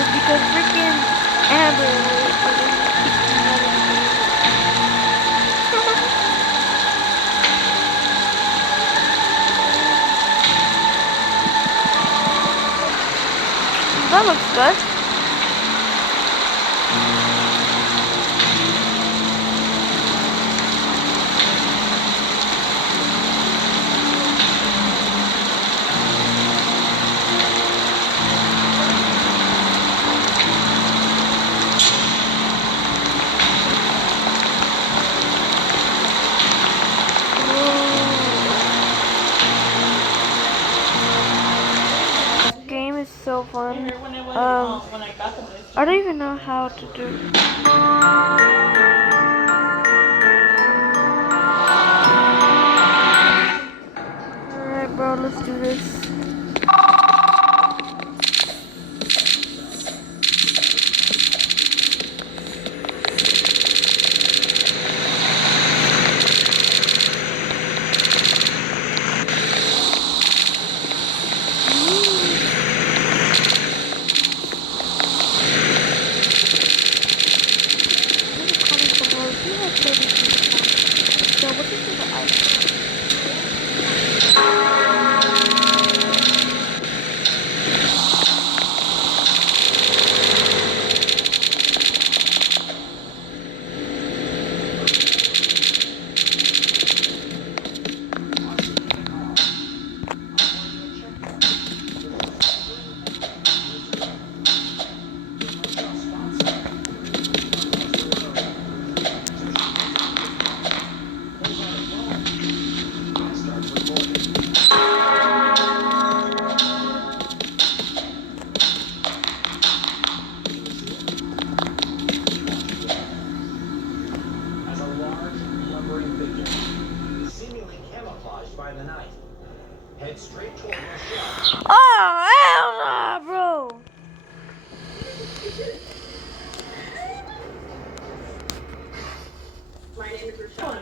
is because freaking Amber that looks good. Game is so fun. I don't even know how to do. Alright, bro, let's do this. Oh, hell nah, bro. My name is Rashawn.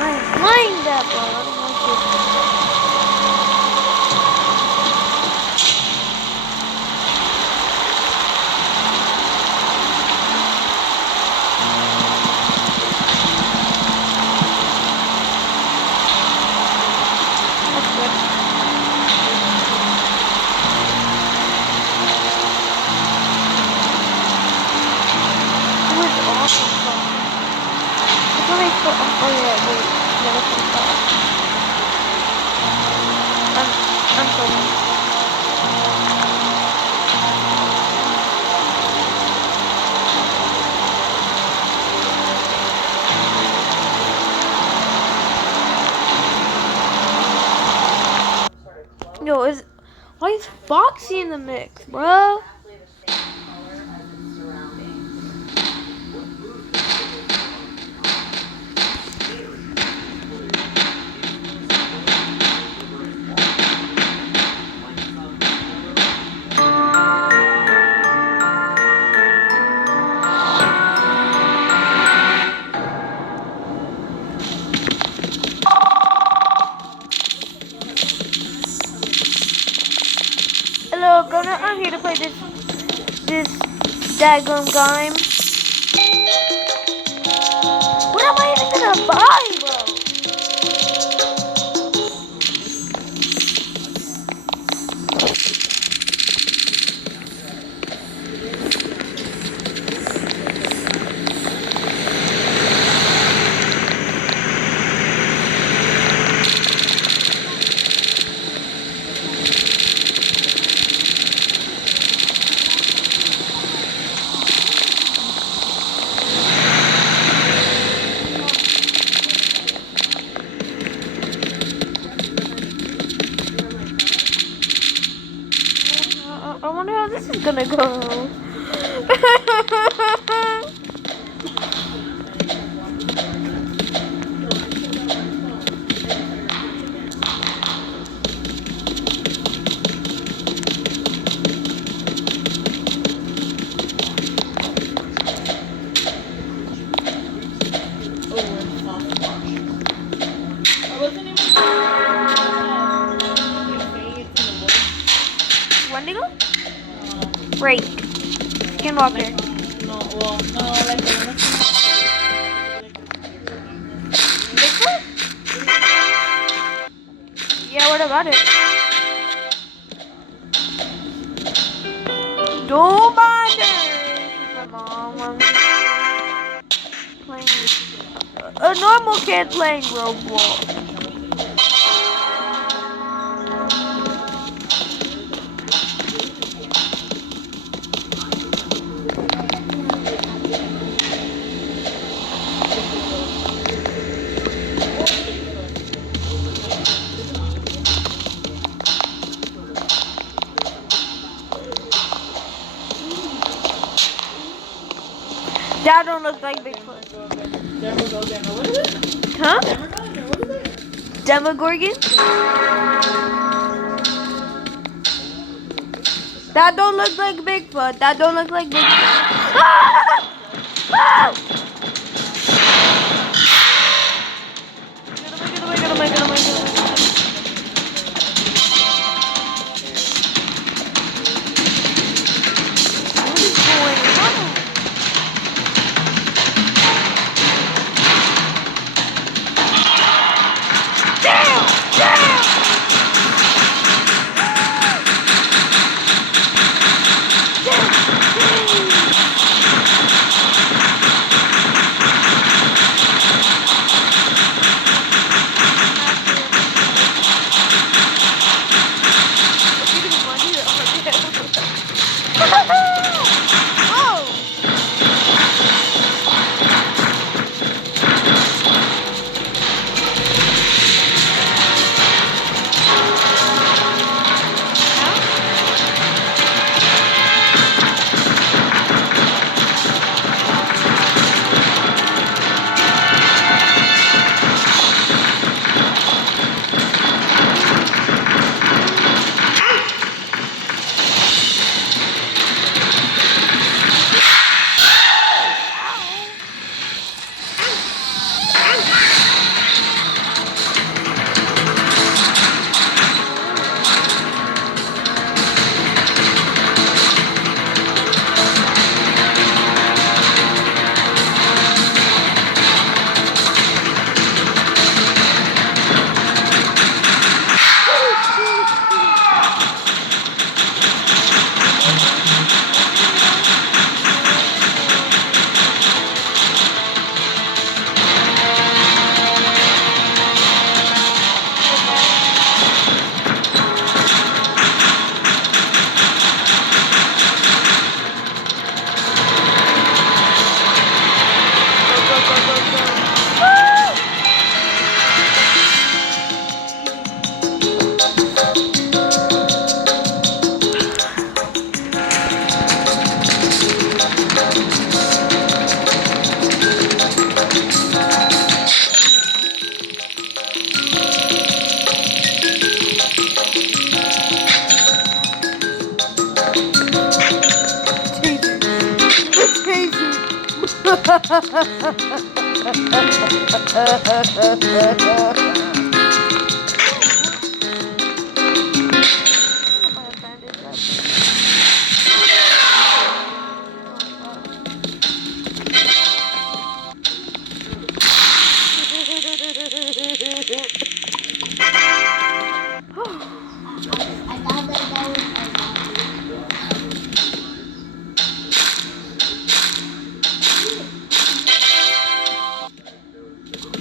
I'm playing that, bro. I don't like it. Oh yeah, wait. Yeah, that's what I'm sorry. Yo, why is Foxy in the mix, bro? Hello, Gunner. I'm here to play this daggum game. What am I even gonna buy, bro? I wonder how this is gonna go. Wendigo? Break. Skinwalker. No, well, no, like the one Bigfoot? Yeah, what about it? Don't mind her. My mom. Playing a normal kid playing Roblox. That don't look like Bigfoot. What is it? Huh? What is it? Demogorgon? That don't look like Bigfoot. That don't look like Bigfoot. Ah! Ah! Get away, get away, get away, get away, get away. What is going on? Damn! Damn!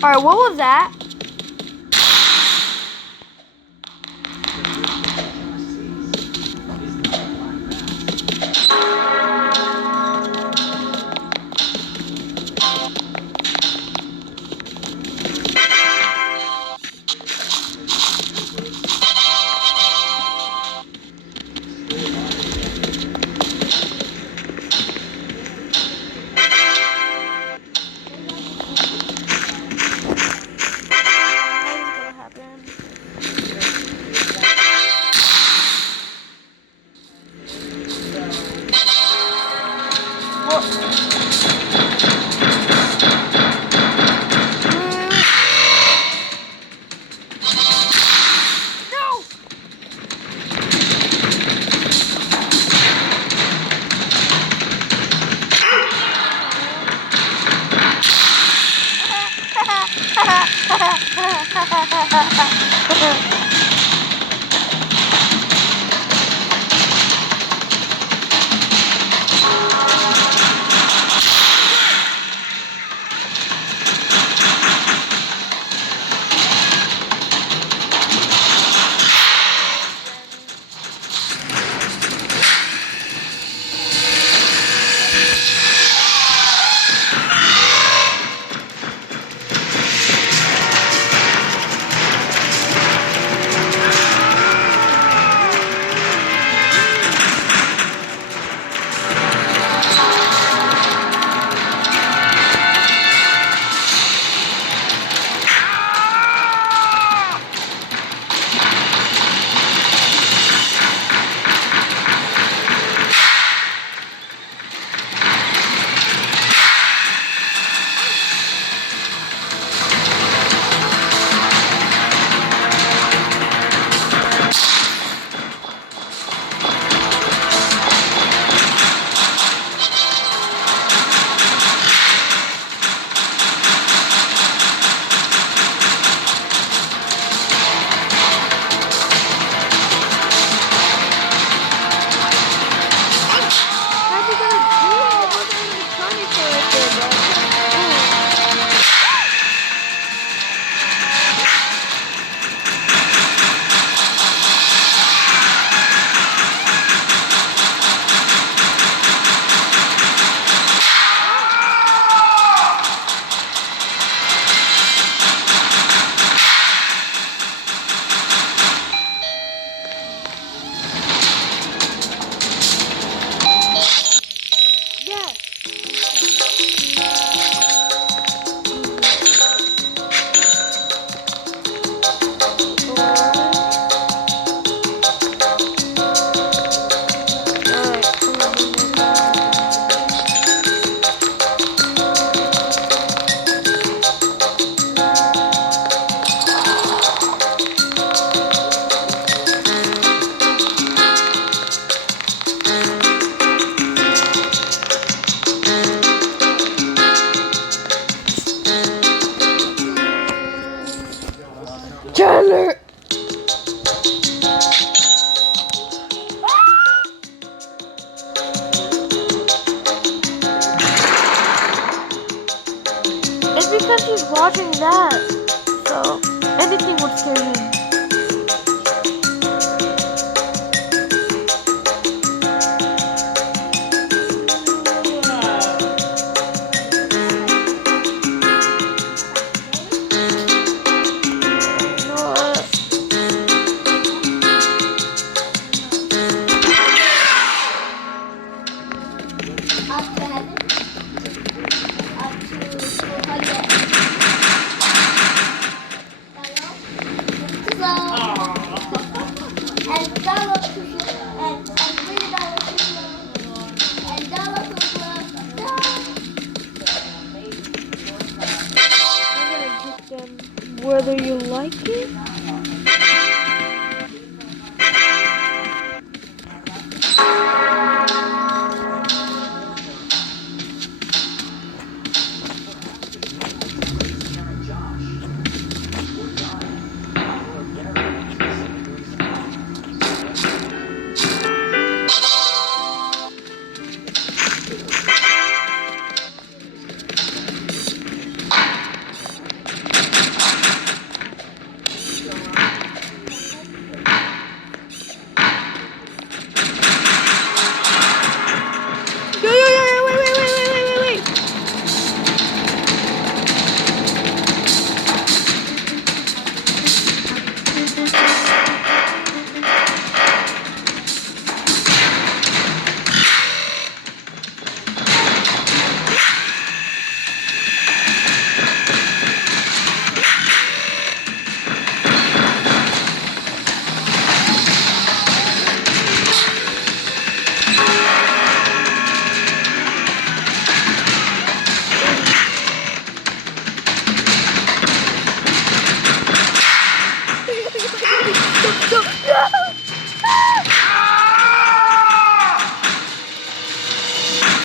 Alright, what was that? because he's watching that. So anything would scare him. Up to heaven. Up to 200. Hello? And dollar too slow. And $3 too slow. And dollar too slow. I'm gonna give them whether you like it